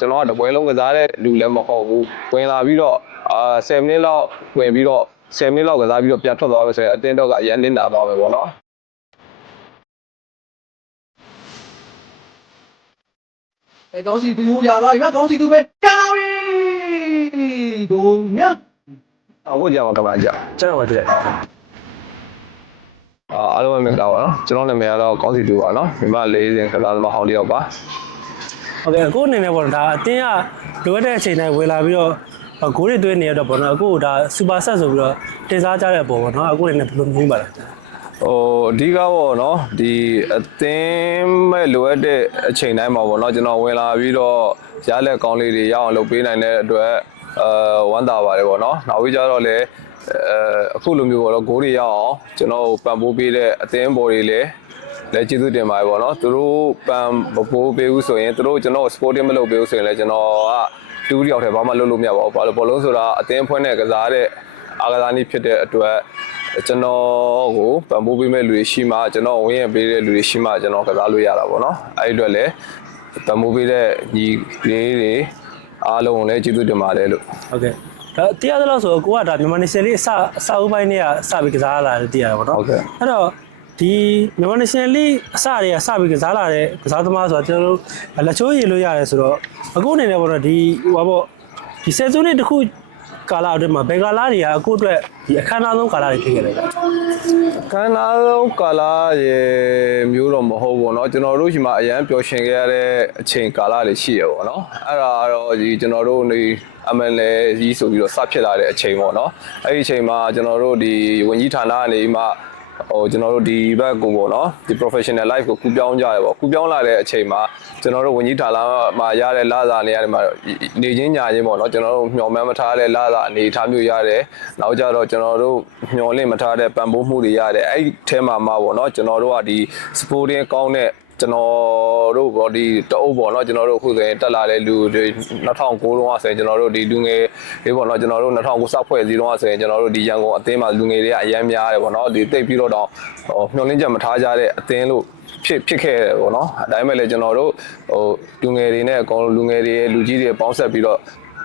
ကျွန်တော်ကတပွဲလုံးကစားတဲ့လူလည်းမဟုတ်ဘူးဝင်လာပြီးတော့10မိနစ်လောက်ဝင်ပြီးတော့10မိနစ်လောက်ကစားပြီးတော့ပြန်ထွက်သွားမယ်ဆိုရင်အတင်းတော့ကအရင်နစ်နာသွားမယ်ပေါ့နော်ကောင်းစီသူရလာပြီကောင်းစီသူပဲကောင်းပြီဒုံညအခုကြာမှာကဘာကြာကျွန်တော်ပဲတွေ့တယ်အားလုံးပဲမင်္ဂလာပါနော်ကျွန်တော်နာမည်ကတော့ကောင်းစီတူပါနော်မြန်မာလေးစင်ကစားသမားဟောင်းတယောက်ပါဟုတ်ကဲ့အခုအနေနဲ့ပေါ့ဒါအတင်းကလိုအပ်တဲ့အချိန်တိုင်းဝင်လာပြီးတော့ဂိုးတွေသွင်းနေရတော့ပေါ့နော်အခုဒါစူပါဆက်ဆိုပြီးတော့တင်စားကြတဲ့ပုံပေါ့နော်အခုအနေနဲ့ဘယ်လိုမြင်ပါလဲအဓိကပေါ့နော်ဒီအသင်းမဲ့လိုအပ်တဲ့အချိန်တိုင်းမှာပေါ့နော်ကျွန်တော်ဝင်လာပြီးတော့ရလက်ကောင်းလေးတွေရအောင်လုပ်ပေးနိုင်တဲ့အတွက်ဝမ်းသာပါတယ်ပေါ့နော်နောက်ပြီးကြတော့လေအခုလိုမျိုးပေါ့နော်ဂိုးတွေရအောင်ကျွန်တော်ပံ့ပိုးပေးတဲ့အသင်းပေါ်တွေလည်းကျေးဇူးတင်ပါတယ်ပေါ့နော်သူတို့ပံ့ပိုးပေးဦးဆိုရင်သူတို့ကျွန်တော် sporting မလုပ်ပေးဦးဆိုရင်လည်းကျွန်တော်ကတူးတယောက်တည်းဘာမှလုပ်လို့မရပါဘူးဘာလို့ဘောလုံးဆိုတာအသင်းဖွဲ့နဲ့ကစားတဲ့အားကစားနည်းဖြစ်တဲ့အတွက်ကျွန်တော်ကိုပံ့ပိုးပေးမဲ့လူတွေရှိမှကျွန်တော်ဝင်ရပေးတဲ့လူတွေရှိမှကျွန်တော်ကစားလို့ရတာပေါ့နော်အဲ့ဒီအတွက်လည်းပံ့ပိုးပေးတဲ့ညီလေးတွေအားလုံးကိုလည်းကျေးဇူးတင်ပါတယ်လို့ဟုတ်ကဲ့ဒါတရားသလောက်ဆိုကိုကဒါမြန်မာနေရှင်လေးအစအုပ်ပိုင်းနဲ့စပြီးကစားလာတယ်တရားရပါတော့ဟုတ်ကဲ့အဲ့တော့ဒီမြန်မာနေရှင်လေးအစတွေကစပြီးကစားလာတဲ့ကစားသမားဆိုတာကျွန်တော်တို့လက်ချိုးရည်လို့ရတယ်ဆိုတော့အခုအနေနဲ့ပေါ့နော်ဒီဟိုပေါ့ဒီဆယ်စုနှစ်တစ်ခုကာလအတွင်းမှာဘယ်ကာလတွေကအခုအတွက်ဒီအခမ်းအနားဆုံးကာလတွေဖြစ်ခဲ့တယ်ဗျအခမ်းအနားဆုံးကာလရေမျိုးတော့မဟုတ်ဘူးเนาะကျွန်တော်တို့ဒီမှာအရန်ပျော်ရွှင်ခဲ့ရတဲ့အချိန်ကာလတွေရှိရပေါ့เนาะအဲ့ဒါကတော့ဒီကျွန်တော်တို့နေMLA ကြီးဆိုပြီးတော့စဖြစ်လာတဲ့အချိန်ပေါ့เนาะအဲ့ဒီအချိန်မှာကျွန်တော်တို့ဒီဝန်ကြီးဌာနကနေမှကျွန်တော်တို့ဒီဘက်ကိုပေါ့နော်ဒီ professional life ကိုကူးပြောင်းကြရပေါ့ကူးပြောင်းလာတဲ့အချိန်မှာကျွန်တော်တို့ဝန်ကြီးဌာနမှာရတဲ့လစာနေရာတွေမှာနေချင်းညာချင်းပေါ့နော်ကျွန်တော်တို့မျှော်မှန်းမထားတဲ့လစာအနေထားမျိုးရတယ်နောက်ကြတော့ကျွန်တော်တို့မျှော်လင့်မထားတဲ့ပံ့ပိုးမှုတွေရတယ်အဲ့ဒီထဲမှာပေါ့နော်ကျွန်တော်တို့ကဒီ sporting ကောင်းတဲ့ကျွန်တော်တို့ဗောဒီတအုပ်ပေါ့နော်ကျွန်တော်တို့အခုဆိုရင်တက်လာတဲ့လူတွေ2009လောက်ဆိုရင်ကျွန်တော်တို့ဒီလူငယ်တွေပေါ့နော်ကျွန်တော်တို့2009စဖွဲ့စည်းတော့ဆိုရင်ကျွန်တော်တို့ဒီရန်ကုန်အသင်းမှာလူငယ်တွေကအများများတယ်ပေါ့နော်ဒီတိတ်ပြီးတော့မျှော်လင့်ချက်မထားကြတဲ့အသင်းလို့ဖြစ်ခဲ့တယ်ပေါ့နော်ဒါပေမဲ့လည်းကျွန်တော်တို့လူငယ်တွေနဲ့အကောင်လူငယ်တွေလူကြီးတွေပေါင်းဆက်ပြီးတော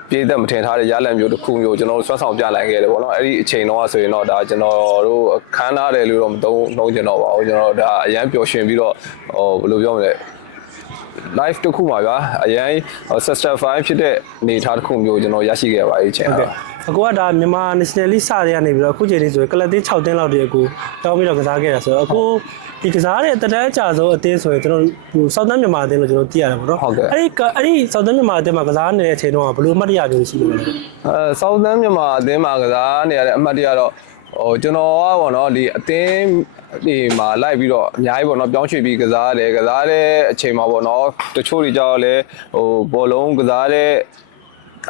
့ပြည့်သက်မထင်ထားတဲ့ရလဒ်မျိုးတစ်ခုမျိုးကျွန်တော်တို့ဆွမ်းဆောင်ပြနိုင်ခဲ့တယ်ပေါ့နော်အဲ့ဒီအချိန်တော့ဆိုရင်တော့ဒါကျွန်တော်တို့ခန်းထားတယ်လို့တော့မသုံးကျင်တော့ပါဘူးကျွန်တော်တို့ဒါအရန်ပျော်ရွှင်ပြီးတော့ဘယ်လိုပြောမလဲ live တစ်ခုမှာဗျာအရန် satisfy ဖြစ်တဲ့အနေအထားတစ်ခုမျိုးကျွန်တော်ရရှိခဲ့ပါပြီအချိန်ဟုတ်ကဲ့အခုကဒါမြန်မာ national league စတဲ့ကနေပြီးတော့အခုချိန်လေးဆိုရင်ကလပ်တင်း6တင်းလောက်တည်းအခုတောင်းပြီးတော့ကစားခဲ့တာဆိုတော့အခုဒီကစားတဲ့တတန်းအကြဆုံးအတင်းဆိုရင်ကျွန်တော်ဟိုစောက်တန်းမြန်မာအတင်းလို့ကျွန်တော်သိရတယ်ပေါ့နော်အဲ့ဒီစောက်တန်းမြန်မာအတင်းမှာကစားနေတဲ့အချိန်တော့ဘယ်လိုအမှတ်တရမျိုးရှိလို့လဲစောက်တန်းမြန်မာအတင်းမှာကစားနေရတဲ့အမှတ်တရတော့ကျွန်တော်ကပေါ့နော်ဒီအတင်းဒီမှာလိုက်ပြီးတော့အများကြီးပေါ့နော်ပြောင်းရွှေ့ပြီးကစားတဲ့အချိန်မှာပေါ့နော်တချို့တွေကြောက်လဲဘောလုံးကစားတဲ့အ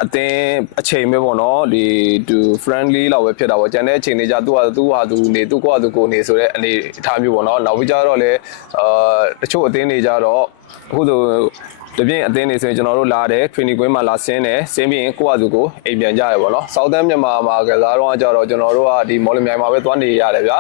တင်းအချိန်ပဲပေါ့နော်ဒီသူ friendly လောက်ပဲဖြစ်တာပေါ့ကျန်တဲ့အချိန်တွေကြသူ့ဟာသူနေသူ့ကိုနေဆိုတဲ့အနေအထားမျိုးပေါ့နော်နောက်ပြီးကြတော့လေတချို့အတင်းတွေကြတော့အခုဆိုတပြင်းအသင်းနေဆိုရင်ကျွန်တော်တို့လာတယ် training ကွင်းမှာလာဆင်းပြီးရင်ကိုယ့်အတူကိုအိမ်ပြန်ကြရပေါ့နော် Southern မြန်မာမှာကစားတော့ကြတော့ကျွန်တော်တို့ကဒီမော်လမြိုင်မှာပဲသွားနေရတယ်ဗျာ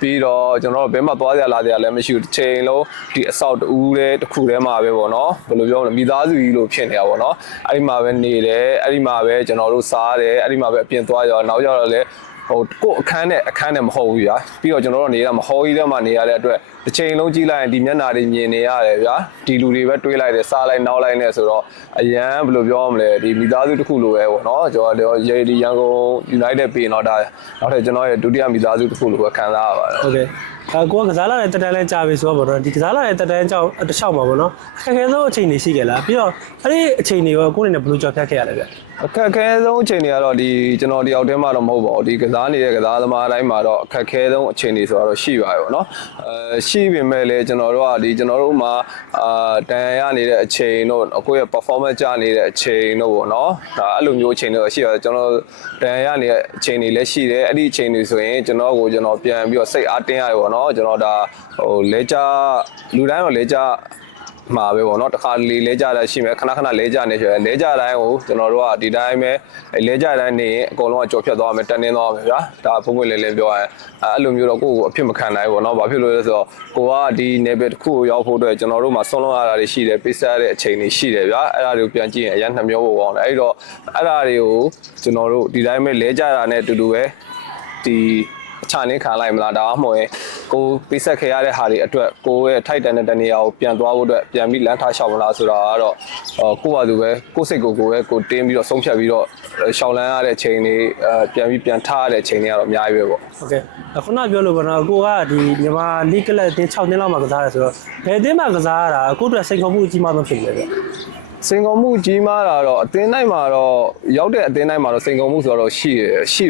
ပြီးတော့ကျွန်တော်တို့ဘယ်မှာသွားကြလာကြလည်းမရှိဘူးတစ်ချိန်လုံးဒီအဆောက်တူးတဲ့တစ်ခုထဲမှာပဲပေါ့နော်ဘယ်လိုပြောမလဲမိသားစုကြီးလို့ဖြစ်နေတာပေါ့နော်အဲ့ဒီမှာပဲနေတယ်အဲ့ဒီမှာပဲကျွန်တော်တို့စားတယ်အဲ့ဒီမှာပဲအပြင်သွားရောနောက်ကြတော့လည်းကိုယ့်အခန်းနဲ့မဟုတ်ဘူးဗျာပြီးတော့ကျွန်တော်တို့နေတာမဟောကြီးထဲမှာနေရတဲ့အတွက်တစ်ချိန်လုံးကြည့်လိုက်ရင်ဒီမျက်နှာတွေမြင်နေရတယ်ဗျာဒီလူတွေပဲတွေးလိုက်တယ်စားလိုက်နောက်လိုက်နေဆိုတော့အရန်ဘယ်လိုပြောမလဲဒီမိသားစုတစ်ခုလိုပဲပေါ့နော်ကျွန်တော်ရေဒီရန်ကုန် United ပြင်တော့ဒါနောက်ထပ်ကျွန်တော်ရဲ့ဒုတိယမိသားစုတစ်ခုလိုပဲခံစားရပါတယ်ဟုတ်ကဲ့ကိုကစားလာတဲ့တက်တန်းလဲကြာပြီဆိုတော့ပေါ့နော်ဒီကစားလာတဲ့တက်တန်းကြောင့်တစ်လျှောက်မှာပေါ့နော်အခက်အခဲဆုံးအချိန်တွေရှိခဲ့လားပြီးတော့အဲ့ဒီအချိန်တွေကိုကိုယ်အနေနဲ့ဘယ်လိုကြော်ဖြတ်ခဲ့ရလဲဗျအခက်အခဲဆုံးအချိန်တွေကတော့ဒီကျွန်တော်တယောက်တည်းမှတော့မဟုတ်ပါဘူးဒီကစားနေတဲ့ကစားသမားတိုင်းမှာတော့အခက်အခဲဆုံးအချိန်တွေဆိုတော့ရှိပါရဲ့ပေါ့နော်ရှိပေမဲ့လည်းကျွန်တော်တို့ကဒီကျွန်တော်တို့မှာတန်ရနေတဲ့အချိန်တို့ကိုယ့်ရဲ့ performance ကျနေတဲ့အချိန်တို့ပေါ့နော်ဒါအဲ့လိုမျိုးအချိန်တွေရှိပါတယ်ကျွန်တော်တန်ရနေတဲ့အချိန်တွေလည်းရှိတယ်အဲ့ဒီအချိန်တွေဆိုရင်ကျွန်တော်ပြန်ပြီးတော့စိတ်အားတင်းရတယ်ပေါ့နော်ကျွန်တော်ဒါလဲကြလူတိုင်းတော့လဲကြ မှာပဲပေါ့နော်တစ်ခါလဲကြတာရှိမယ်ခဏခဏလဲကြနေဆိုရင်လဲကြတိုင်းကိုကျွန်တော်တို့ကဒီတိုင်းပဲလဲကြတိုင်းနေရင်အကုန်လုံးကကြော်ဖြတ်သွားမယ်တက်နေသွားမယ်ဗျာဒါပုံပွင့်လေးပြောရင်အဲ့လိုမျိုးတော့ကိုယ့်ကိုအဖြစ်မခံနိုင်ဘူးပေါ့နော်ဘာဖြစ်လို့လဲဆိုတော့ကိုကဒီနယ်ပယ်တစ်ခုကိုရောက်ဖို့အတွက်ကျွန်တော်တို့မှာဆွန့်လွတ်ရတာတွေရှိတယ်ပေးဆက်ရတဲ့အချိန်တွေရှိတယ်ဗျာအဲ့ဒါတွေကိုပြန်ကြည့်ရင်အရင်နှမျိုးပို့ကောင်းတယ်အဲ့တော့အဲ့ဒါတွေကိုကျွန်တော်တို့ဒီတိုင်းပဲလဲကြတာနဲ့အတူတူပဲဒီအချလင်းခံလိုက်မလားဒါမှမဟုတ်ရင်ကိုပေးဆက်ခဲ့ရတဲ့ဟာတွေအတွက်ကိုရဲ့ထိုက်တန်တဲ့တနေရာကိုပြန်သွားဖို့အတွက်ပြန်ပြီးလမ်းထားလျှောက်မလားဆိုတာကတော့ကိုယ့်ဘာသူပဲကိုယ့်စိတ်ကိုပဲကိုတင်းပြီးတော့ဆုံးဖြတ်ပြီးတော့ရှောင်းလန်းရတဲ့ချိန်တွေပြန်ထားရတဲ့ချိန်တွေကတော့အများကြီးပဲပေါ့ဟုတ်ကဲ့ခုနပြောလို့ပေါ့နော်ကိုကဒီမြန်မာလိကလပ်တင်း6နှစ်လောက်မှကစားရဲဆိုတော့ဘယ်တင်းမှကစားရတာအခုအတွက်စိန်ခေါ်မှုအကြီးမားဆုံးဖြစ်နေတယ်ဗျစင်ကုန်မှုကြီးမားတာတော့အသင်းတိုင်းမှာတော့ရောက်တဲ့အသင်းတိုင်းမှာတော့စင်ကုန်မှုဆိုတော့ရှ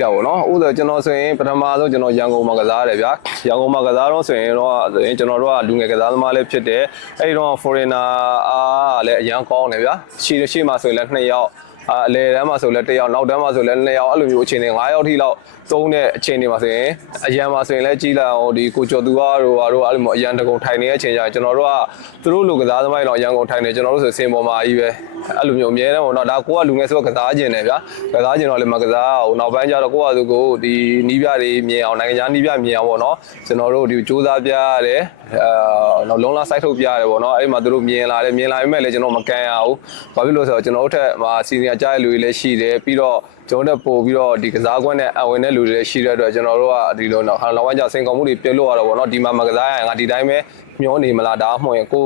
ိတာပေါ့နော်ဥပဒေကျွန်တော်ဆိုရင်ပထမဆုံးကျွန်တော်ရန်ကုန်မှာကစားရတယ်ဗျာရန်ကုန်မှာကစားတော့ဆိုရင်တော့ကျွန်တော်တို့ကလူငယ်ကစားသမားလည်းဖြစ်တယ်အဲ့တော့ foreigner အားလည်းအရန်ကောင်းတယ်ဗျာရှိမှာဆိုရင်လည်း2ယောက်အလေတန်းမှာဆိုလည်း1ယောက်နောက်တန်းမှာဆိုလည်း2ယောက်အဲ့လိုမျိုးအခြေအနေ9ယောက်ထိလောက်သုံးတဲ့အခြေအနေမှာဆိုရင်အရန်မှာဆိုရင်လည်းကြီးလာအောင်ဒီကိုကျော်သူအားတို့အားတို့အဲ့လိုမျိုးအရန်တကုံထိုင်နေတဲ့အချိန်ကျရင်ကျွန်တော်တို့ကသူတို့လူကစားသမားတွေတော့အရန်ကုန်ထိုင်နေကျွန်တော်တို့ဆိုစင်ပေါ်မှာကြီးပဲအဲ့လိုမျိုးအများနဲ့ပေါ့နော်ဒါကိုကလူငယ်ဆိုကစားကျင်တယ်ဗျာကစားကျင်တော့လည်းမကစားအောင်နောက်ပိုင်းကျတော့ကိုကသူကိုဒီနီးပြတွေမြင်အောင်နိုင်ငံခြားနီးပြမြင်အောင်ပေါ့နော်ကျွန်တော်တို့ဒီစူးစမ်းပြရတယ်နောက်လုံးလားစိုက်ထုတ်ပြရတယ်ပေါ့နော်အဲ့မှာသူတို့မြင်လာပေမဲ့လည်းကျွန်တော်မကန်ရဘူးဘာဖြစ်လို့ဆိုတော့ကျွန်တော်တို့ထက်မှာစီနီယာကြားတဲ့လူတွေလည်းရှိတယ်ပြီးတော့ကျွန်တော်တို့ပို့ပြီးတော့ဒီကစားကွက်နဲ့အဝင်တဲ့လူတွေလည်းရှိတဲ့အတွက်ကျွန်တော်တို့ကဒီလိုတော့နောက်ပိုင်းကျစိန်ခေါ်မှုတွေပြလို့ရတော့ပေါ့နော်ဒီမှာမကစားရရင်ငါဒီတိုင်းပဲမျောနေမလားဒါမှမဟုတ်ရင်ကို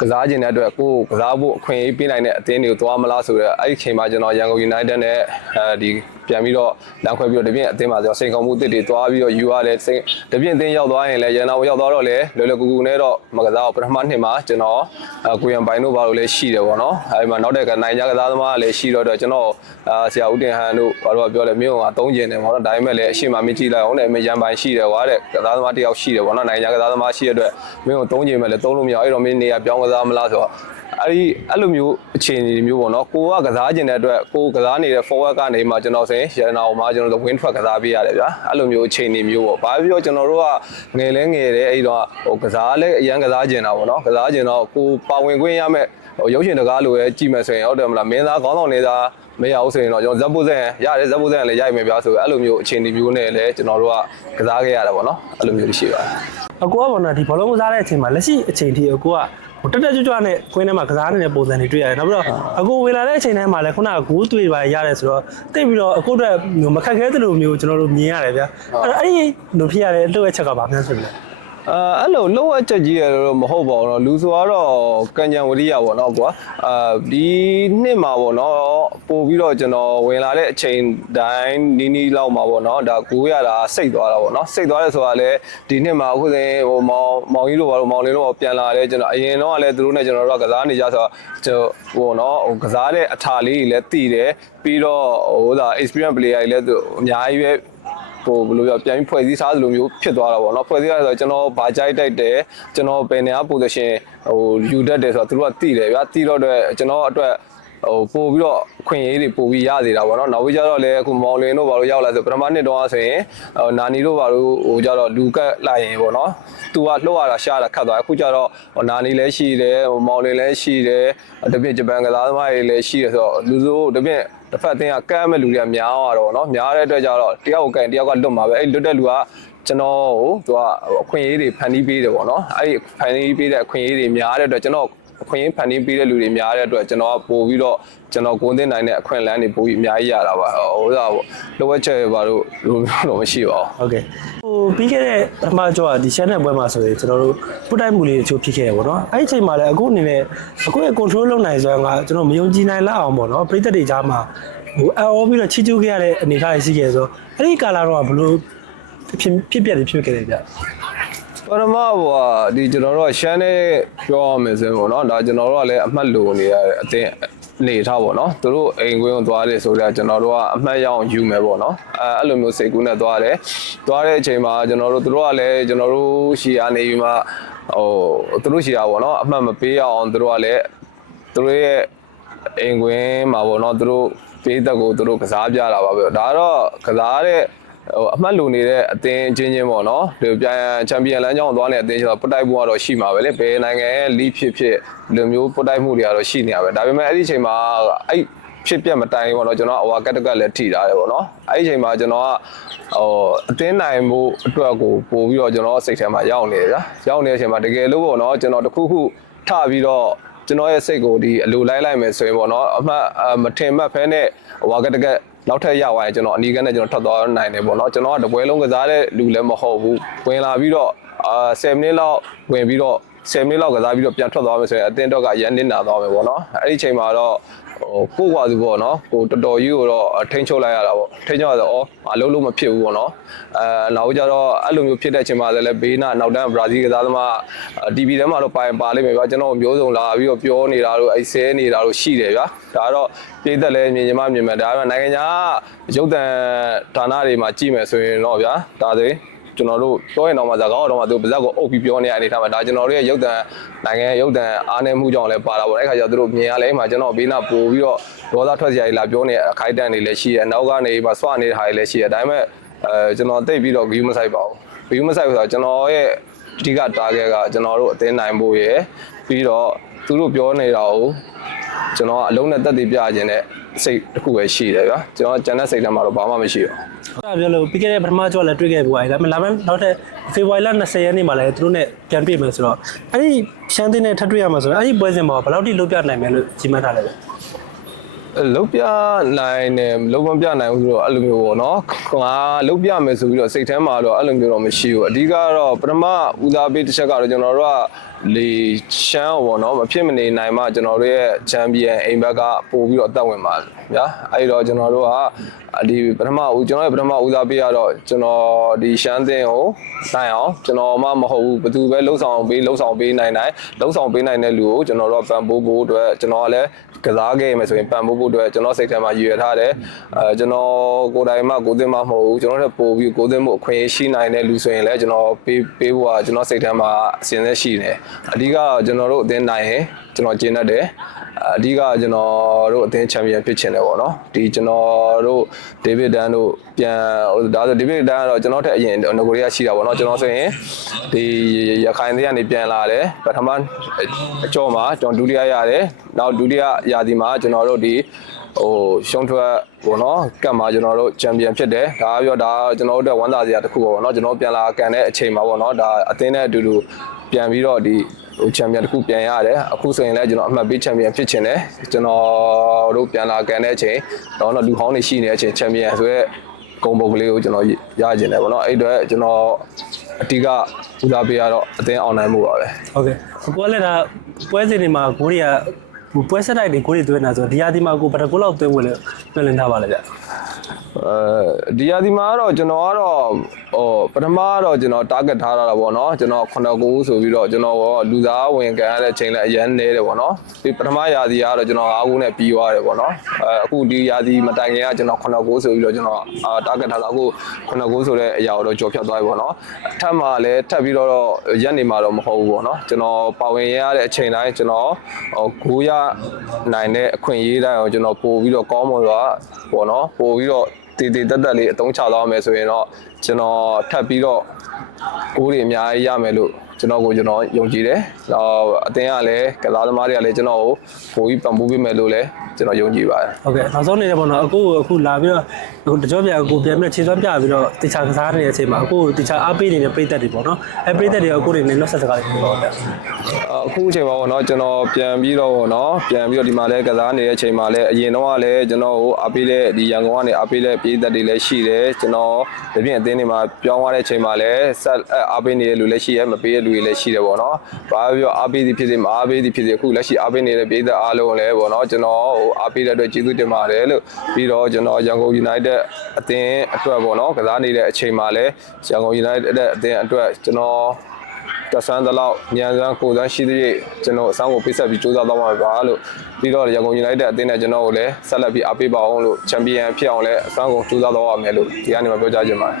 ကစားခြင်းတဲ့အတွက်ကိုကစားဖို့အခွင့်အရေးပေးနိုင်တဲ့အသင်းတွေကိုသွားမလားဆိုတော့အဲ့ဒီချိန်မှာကျွန်တော်ရန်ကုန် United နဲ့ဒီပြန်ပြီးတော့လမ်းခွဲပြီးတော့တပြင်းအသင်းမှာကျွန်တော်စိန်ခေါ်မှုအသစ်တွေသွားပြီးတော့ယူရတယ်တပြင်းအသင်းရောက်သွားရင်လည်းရန်တော်ရောက်သွားတော့လည်းလွယ်လွယ်ကူကူနဲ့တော့မကစားအောင်ပထမနှစ်မှာကျွန်တော်ကိုရန်ပိုင်တို့ဘာလို့လဲရှိတယ်ပေါ့နော်အဲဒီမှာနောက်တဲ့ကနိုင်ကြကစားသမားလည်းရှိတော့ကျွန်တော်ဆရာဦးတင်ဟန်တို့ဘာလို့ပြောလဲမင်းက3ကျင်တယ်ပေါ့နော်ဒါပေမဲ့လည်းအရှိမမကြည့်လိုက်အောင်လည်းရန်ပိုင်ရှိတယ်ကွာတဲ့ကစားသမားတယောက်ရှိတယ်ပေါ့နော်နိုင်ကြကစားသမားရှိတဲ့အတွက်မင်းက3ကျင်မဲ့လည်း3လို့မရအဲ့တော့မင်းနေရာပြောင်းကစားမလားဆိုတော့အဲ့လိုမျိုးအခြေအနေမျိုးပေါ့နော်ကိုကစားကျင်တဲ့အတွက်ကိုကစားနေတဲ့ forward ကနေမှကျွန်တော်ဆိုရင်ရတနာအောင်မှကျွန်တော်တို့ win ထွက်ကစားပေးရတယ်ဗျာအဲ့လိုမျိုးအခြေအနေမျိုးပေါ့ဘာပြောကျွန်တော်တို့ကငယ်လဲငယ်တယ်အဲ့တော့ဟိုကစားလဲအရန်ကစားကျင်တာပေါ့နော်ကစားကျင်တော့ကိုပါဝင်ခွင့်ရမဲ့ဟိုရုပ်ရှင်တကားလိုပဲကြည့်မယ်ဆိုရင်ဟုတ်တယ်မလားမင်းသားခေါင်းဆောင်နေတာမရဘူးဆိုရင်တော့ကျွန်တော်ဇက်ပုဇန်ရတယ်ဇက်ပုဇန်လည်းရိုက်မယ်ဗျာဆိုအဲ့လိုမျိုးအခြေအနေမျိုးနဲ့လည်းကျွန်တော်တို့ကကစားခဲ့ရတာပေါ့နော်အဲ့လိုမျိုးရှိပါတယ်အကူကပေါ့နော်ဒီဘောလုံးကစားတဲ့အချိန်မှာလက်ရှိအချိန်ထိအကူကတက်တက်ကြွကြွနဲ့ကွင်းထဲမှာကစားနေတဲ့ပုံစံတွေတွေ့ရတယ်နောက်ပြီးတော့အကူဝင်လာတဲ့အချိန်တိုင်းမှာလည်းခုနကဂိုးတွေ့ပါရတယ်ဆိုတော့တိတ်ပြီးတော့အခုအတွက်မခက်ခဲသလိုမျိုးကျွန်တော်တို့မြင်ရတယ်ဗျာအဲ့ဒီလိုဖြစ်ရတဲ့အလုပ်ရဲ့ချက်ကဘာမှန်းဆိုလဲအဲ့လိုလောအချက်ကြီးရတော့မဟုတ်ပါဘူးเนาะလူဆိုတော့ကံကြံဝရိယပေါ့เนาะကွာဒီနှစ်မှာပေါ့เนาะပို့ပြီးတော့ကျွန်တော်ဝင်လာတဲ့အချိန်တိုင်းနီးလောက်မှာပေါ့เนาะဒါကိုရတာစိတ်သွားတာပေါ့เนาะစိတ်သွားတယ်ဆိုတာလည်းဒီနှစ်မှာအခုစဉ်ဟိုမောင်ကြီးတို့ဘာလို့မောင်လင်းတို့ပြန်လာတယ်ကျွန်တော်အရင်တော့လည်းသူတို့နဲ့ကျွန်တော်တို့ကစားနေကြဆိုတော့ဟိုเนาะဟိုကစားတဲ့အထာလေးကြီးလည်းတည်တယ်ပြီးတော့ဟိုဒါ experience player တွေလည်းအများကြီးပဲဟိုဘယ်လိုပြောပြန်ပြီးဖွဲ့စည်းစားသလိုမျိုးဖြစ်သွားတာပေါ့နော်ဖွဲ့စည်းရဆိုတော့ကျွန်တော်ဘာကြိုက်တိုက်တယ်ကျွန်တော်ဘယ်နေရာ position ဟိုယူတတ်တယ်ဆိုတော့သူတို့ကသိတယ်ဗျာသိတော့အတွက်ကျွန်တော်အတွက်ဟိုပို့ပြီးတော့အခွင့်အရေးတွေပို့ပြီးရသေးတာပေါ့နော်နောက်ပြီးကြတော့လည်းအခုမောင်လင်းတို့ဘာလို့ရောက်လာဆိုပထမနှစ်တော့ဆိုရင်နာနီတို့ဘာလို့ဟိုကြတော့လူကတ်လိုက်ရင်ပေါ့နော်သူကလှုပ်ရတာရှားတာခတ်သွားအခုကြတော့နာနီလည်းရှိတယ်မောင်လင်းလည်းရှိတယ်တပြည့်ဂျပန်ကစားသမားတွေလည်းရှိတယ်ဆိုတော့လူစိုးတပြည့်တစ်ဖက်အတင်းကကမ်းမဲ့လူတွေကများသွားတော့เนาะများတဲ့အတွက်ကြတော့တယောက်ကန်တယောက်ကလွတ်မှာပဲအဲ့လွတ်တဲ့လူကကျွန်တော်ဟိုသူကအခွင့်အရေးတွေဖန်တီးပေးတယ်ပေါ့နော်အဲ့ဒီဖန်တီးပေးတဲ့အခွင့်အရေးတွေများတဲ့အတွက်ကျွန်တော်အခွင့်အရေးဖန်တီးပေးတဲ့လူတွေများတဲ့အတွက်ကျွန်တော်ကပို့ပြီးတော့ကျွန်တော်ကိုယ်သိနိုင်တဲ့အခွင့်အလမ်းတွေပို့ပြီးအများကြီးရတာပါဟိုဒါပေါ့လိုဝက်ချက်ပါလို့လိုမျိုးတော့မရှိပါဘူးဟုတ်ကဲ့ဟိုပြီးခဲ့တဲ့ပထမကြောကဒီ channel ပွဲမှာဆိုရင်ကျွန်တော်တို့ပုတ်တိုက်မှုလေးတချို့ဖြစ်ခဲ့ရပေါ့နော်အဲ့ဒီအချိန်မှာလည်းအခုအနေနဲ့အခုရဲ့ control လုပ်နိုင်ဆိုရင်ကကျွန်တော်မယုံကြည်နိုင်လောက်အောင်ပေါ့နော်ပြည်သက်တွေကြားမှာဟိုအော်ပြီးတော့ချီကျူးခဲ့ရတဲ့အနေအထားရှိခဲ့ဆိုအဲ့ဒီကာလာတော့ဘလို့ဖြစ်ပြတယ်ဖြစ်ခဲ့တယ်ဗျပထမဟိုဒီကျွန်တော်တို့ရှမ်းနဲ့ပြောရမယ်ဆိုရင်ပေါ့နော်ဒါကျွန်တော်တို့ကလည်းအမှတ်လိုနေရတဲ့အတင်းနေထားပေါ့နော်သူတို့အိမ်ကွင်းကိုသွားတယ်ဆိုတော့ကျွန်တော်တို့ကအမှတ်ရအောင်ယူမယ်ပေါ့နော်အဲ့လိုမျိုးစိတ်ကူးနဲ့သွားတဲ့အချိန်မှာကျွန်တော်တို့ကလည်းကျွန်တော်တို့ရှီကနေပြီးမှဟိုသူတို့ရှီရပေါ့နော်အမှတ်မပေးအောင်သူတို့ကလည်းသူတို့ရဲ့အိမ်ကွင်းမှာပေါ့နော်သူတို့ပေးသက်ကိုသူတို့ကစားပြတာပါပဲဒါကတော့ကစားတဲ့ အမှတ်လိုနေတဲ့အသင်းချင်းပေါ့နော်ဒီပြန်ချန်ပီယံလမ်းကြောင်းသွားနေတဲ့အသင်းကျတော့ပုတ်တိုက်မှုကတော့ရှိမှာပဲလေဘယ်နိုင်ငံရဲ့ league ဖြစ်လူမျိုးပုတ်တိုက်မှုတွေကတော့ရှိနေရပဲဒါပေမဲ့အဲ့ဒီအချိန်မှာအဲ့ဖြစ်ပြမတိုင်ပေါ့နော်ကျွန်တော်အဝါကက်ကလည်းထိထားတယ်ပေါ့နော်အဲ့ဒီအချိန်မှာကျွန်တော်ကအတင်းနိုင်မှုအတွက်ကိုပို့ပြီးတော့ကျွန်တော်စိတ်ထဲမှာရောက်နေတယ်ဗျာရောက်နေတဲ့အချိန်မှာတကယ်လို့ပေါ့နော်ကျွန်တော်တခုခုထပြီးတော့ကျွန်တော်ရဲ့စိတ်ကိုဒီအလိုလိုက်မယ်ဆိုရင်ပေါ့နော်အမှတ်မထင်မှတ်ဖဲနဲ့အဝါကက်ကနောက်ထပ်ရောက်သွားရင်ကျွန်တော်အနီးကနဲ့ကျွန်တော်ထပ်သွားနိုင်တယ်ပေါ့နော်ကျွန်တော်ကတပွဲလုံးကစားတဲ့လူလည်းမဟုတ်ဘူးဝင်လာပြီးတော့10မိနစ်လောက်ဝင်ပြီးတော့10မိနစ်လောက်ကစားပြီးတော့ပြန်ထွက်သွားမယ်ဆိုရင်အတင်းတော့ကရန်နစ်နာသွားမယ်ပေါ့နော်အဲ့ဒီအချိန်မှာတော့ကိုယ့်ကွာသူပေါ့နော်ကိုတော်တော်ကြီးကိုတော့ထိန်းချုပ်လိုက်ရတာပေါ့ထိန်းချုပ်ရတော့အလုံးလုံးမဖြစ်ဘူးပေါ့နော်နောက်ကြတော့အဲ့လိုမျိုးဖြစ်တဲ့အချိန်မှာလည်းဘေးနာနောက်တန်းဘရာဇီးကစားသမား TV ထဲမှာတော့ပါလိမ့်မယ်ဗျာကျွန်တော်မျိုးစုံလာပြီးတော့ပြောနေတာတို့အဲ့ဆဲနေတာတို့ရှိတယ်ဗျာဒါကတော့ပြည်သက်လည်းမြင်မြင်ဒါပေမဲ့နိုင်ငံခြားရုပ်သံဌာနတွေမှာကြည့်မယ်ဆိုရင်တော့ဗျာဒါဆိုကျွန်တော်တို့ပြောရင်တော့မှစကားတော့မှသူပါဇက်ကိုအုပ်ပြီးပြောနေရတဲ့အနေထားမှာဒါကျွန်တော်တို့ရဲ့ရုပ်သံနိုင်ငံရဲ့ရုပ်သံအားနည်းမှုကြောင့်လည်းပါတာပေါ့အဲ့ခါကျတော့သူတို့မြင်ရလဲမှကျွန်တော်ဘေးနာပို့ပြီးတော့ဒေါသထွက်စရာကြီးလာပြောနေအခိုက်အတန့်တွေလည်းရှိရနောက်ကနေမှစွနေတဲ့ဟာတွေလည်းရှိရဒါပေမဲ့ကျွန်တော်တိတ်ပြီးတော့ဂယူးမဆိုင်ပါဘူးဂယူးမဆိုင်ဘူးဆိုတော့ကျွန်တော်ရဲ့အဓိက target ကကျွန်တော်တို့အသင်းနိုင်ဖို့ရယ်ပြီးတော့သူတို့ပြောနေတာကိုကျွန်တော်ကအလုံးနဲ့တက်တည်ပြခြင်းနဲ့စိတ်တစ်ခုပဲရှိတယ်ဗျာကျွန်တော်ကျန်တဲ့စိတ်ထဲမှာတော့ဘာမှမရှိတော့အဲ့ဒါပြောလို့ပြီးခဲ့တဲ့ပထမကြောလည်းတွေ့ခဲ့ပြီးဒါပေမဲ့လာမယ့်နောက်ထပ်ဖေဖော်ဝါရီလ20ရက်နေ့မှာလည်းသူတို့နဲ့ပြန်တွေ့မယ်ဆိုတော့အဲ့ဒီရှမ်းတင်းနဲ့ထပ်တွေ့ရမှာဆိုတော့အဲ့ဒီပွဲစဉ်မှာဘယ်လောက်ထိလုပ်ပြနိုင်မယ်လို့ကြီးမှတ်ထားလဲလုတ်ပြနိုင်တယ်လုံးဝပြနိုင်ဘူးဆိုတော့အဲ့လိုမျိုးပေါ့နော်ငါလုတ်ပြမယ်ဆိုပြီးတော့စိတ်ထဲမှာတော့အဲ့လိုမျိုးတော့မရှိဘူးအဓိကတော့ပထမဦးစားပေးတစ်ချက်ကတော့ကျွန်တော်တို့ကလေရှမ်းပေါ့နော်မဖြစ်မနေနိုင်မှကျွန်တော်တို့ရဲ့ချန်ပီယံအိမ်ဘက်ကပို့ပြီးတော့အသက်ဝင်ပါဗျာအဲ့တော့ကျွန်တော်တို့ကဒီပထမဦးကျွန်တော်ရဲ့ပထမဦးစားပေးရတော့ကျွန်တော်ဒီရှမ်းသင်းကိုနိုင်အောင်ကျွန်တော်မှမဟုတ်ဘူးဘယ်သူပဲလှုပ်ဆောင်ပေးနိုင်တဲ့လူကိုကျွန်တော်တို့ပံ့ပိုးဖို့အတွက်ကျွန်တော်ကလည်းကစားခဲ့မယ်ဆိုရင်ပံ့ပိုးဖို့အတွက်ကျွန်တော်စိတ်ထဲမှာရည်ရွယ်ထားတယ်ကျွန်တော်ကိုယ်တိုင်မှကိုယ်သင်းမှမဟုတ်ဘူးကျွန်တော်တို့ပို့ပြီးကိုယ်သင်းမှုအခွင့်အရေးရှိနိုင်တဲ့လူဆိုရင်လည်းကျွန်တော်ပေးဖို့ကကျွန်တော်စိတ်ထဲမှာအစဉ်သက်ရှိတယ်အဓိကကျွန်တော်တို့အသင်းနိုင်ရင်ကျွန်တော်ကျင်းတတ်တယ်အဓိကကျွန်တော်တို့အသင်းချန်ပီယံဖြစ်ချင်တယ်ပေါ့နော်ဒီကျွန်တော်တို့ဒေးဗစ်ဒန်တို့ပြန်ဒါဆိုဒေးဗစ်ဒန်ကတော့ကျွန်တော်ထက်အရင်နိုကိုရီးယားရှိတာပေါ့နော်ကျွန်တော်ဆိုရင်ဒီရခိုင်သင်းကနေပြန်လာတယ်ပထမအကျော်မှာကျွန်တော်ဒုတိယရတယ်နောက်ဒုတိယရာသီမှာကျွန်တော်တို့ဒီရှုံးထွက်ပေါ့နော်ကပ်မှာကျွန်တော်တို့ချန်ပီယံဖြစ်တယ်ဒါပြောဒါကျွန်တော်တို့အတွက်ဝမ်းသာစရာတစ်ခုပေါ့နော်ကျွန်တော်ပြန်လာကန်တဲ့အချိန်မှာပေါ့နော်ဒါအသင်းနဲ့အတူတူပြန်ပြီးတော့ဒီချန်ပီယံတစ်ခုပြန်ရတယ်အခုဆိုရင်လည်းကျွန်တော်အမှတ်ပေးချန်ပီယံဖြစ်ချင်တယ်ကျွန်တော်တို့ပြန်လာကန်တဲ့အချိန်တော့လူဟောင်းတွေရှိနေတဲ့အချိန်ချန်ပီယံဆိုရဲဂုံပုံကလေးကိုကျွန်တော်ရကျင်တယ်ပေါ့နော်အဲ့အတွက်ကျွန်တော်အဓိကဦးစားပေးရတော့အသင်းအောင်နိုင်မှုပါပဲဟုတ်ကဲ့ကိုလည်းဒါပွဲစဉ်တွေမှာကိုရီးယားပွဲဆက်တိုက်တွေကိုတွေသွင်းတာဆိုဒီရာသီမှာကိုဘယ်တစ်ခုလောက်သွင်းဝင်လဲပြင်လင်းထားပါလဲဗျဒီရာသီမှာကတော့ကျွန်တော်ကတော့ပထမကတော့ကျွန်တော် target ထားတာပေါ့နော်ကျွန်တော်9 9ဆိုပြီးတော့ကျွန်တော်လူစားဝင်ကန်ရတဲ့အချိန်လည်းအရင်နေတယ်ပေါ့နော်ဒီပထမရာသီကတော့ကျွန်တော်9 9နဲ့ပြီးသွားတယ်ပေါ့နော်အခုဒီရာသီမတိုင်ခင်ကကျွန်တော်9 9ဆိုပြီးတော့ကျွန်တော်target ထားတာအခု9 9ဆိုတဲ့အရာတော့ကြော်ဖြတ်သွားပြီပေါ့နော်အထက်မှာလည်းထပ်ပြီးတော့ရက်နေမှာတော့မဟုတ်ဘူးပေါ့နော်ကျွန်တော်ပါဝင်ရတဲ့အချိန်တိုင်းကျွန်တော်9ရနိုင်တဲ့အခွင့်အရေးတိုင်းကိုကျွန်တော်ပို့ပြီးတော့ကောင်းမွန်သွားပေါ့နော်ပို့ပြီးတော့တည်တက်လေးအသုံးချသွားမယ်ဆိုရင်တော့ကျွန်တော်ထပ်ပြီးတော့ကိုယ်တွေအများကြီးရမယ်လို့ကျွန်တော်ယုံကြည်တယ်။အသင်းကလည်းကစားသမားတွေကလည်းကျွန်တော်ကိုပိုပြီးပံ့ပိုးပေးမယ်လို့လည်းကျွန်တော်ယုံကြည်ပါတယ်။ဟုတ်ကဲ့နောက်ဆုံးနေတယ်ပေါ့နော်အခုလာပြီးတော့တကြောပြန်အခုပြန်ပြီးခြေစွမ်းပြပြီးတော့တခြားကစားနေတဲ့အချိန်မှာအခုတခြားအားပေးနေတဲ့ပြည်သက်တွေပေါ့နော်။ပြည်သက်တွေကကိုယ်တွေနဲ့လွတ်ဆက်စကားတွေပြောပါဗျ။အခုအချိန်မှာပေါ့နော်ကျွန်တော်ပြန်ပြီးတော့ပေါ့နော်ပြန်ပြီးတော့ဒီမှာလည်းကစားနေတဲ့အချိန်မှာလည်းအရင်တော့ကလည်းကျွန်တော်ကိုအားပေးတဲ့ဒီရန်ကုန်ကနေအားပေးတဲ့ပြည်သက်တွေလည်းရှိတယ်ကျွန်တော်ဒီပြင်အသင်းတွေမှာပြောင်းသွားတဲ့အချိန်မှာလည်းဆက်အားပေးနေတဲ့လူလည်းရှိရဲမပေးတဲ့လူတွေလည်းရှိတယ်ပေါ့နော်။ဘာပြောအားပေးသည်ဖြစ်စေမအားပေးသည်ဖြစ်စေအခုလက်ရှိအားပေးနေတဲ့ပြည်သက်အားလုံးလည်းပေါ့နော်ကျွန်တော်အားပေးတဲ့အတွက်ကျေးဇူးတင်ပါတယ်လို့ပြီးတော့ကျွန်တော်ရန်ကုန် United အသင်းအတွက်ပေါ့နော်ကစားနေတဲ့အချိန်မှာလည်းရန်ကုန် United အသင်းအတွက်ကျွန်တော်တဆန်းတလောက်ညံစမ်းကိုစမ်းရှိသေးကျွန်တော်အဆောင်ကိုပိတ်ဆက်ပြီးစူးစမ်းသွားမှာပါလို့ပြီးတော့ရန်ကုန် United အသင်းနဲ့ကျွန်တော်ကိုလည်းဆက်လက်ပြီးအားပေးပါအောင်လို့ချန်ပီယံဖြစ်အောင်လည်းအဆောင်ကိုစူးစမ်းသွားရမယ်လို့ဒီကနေမှပြောကြားချင်ပါတယ်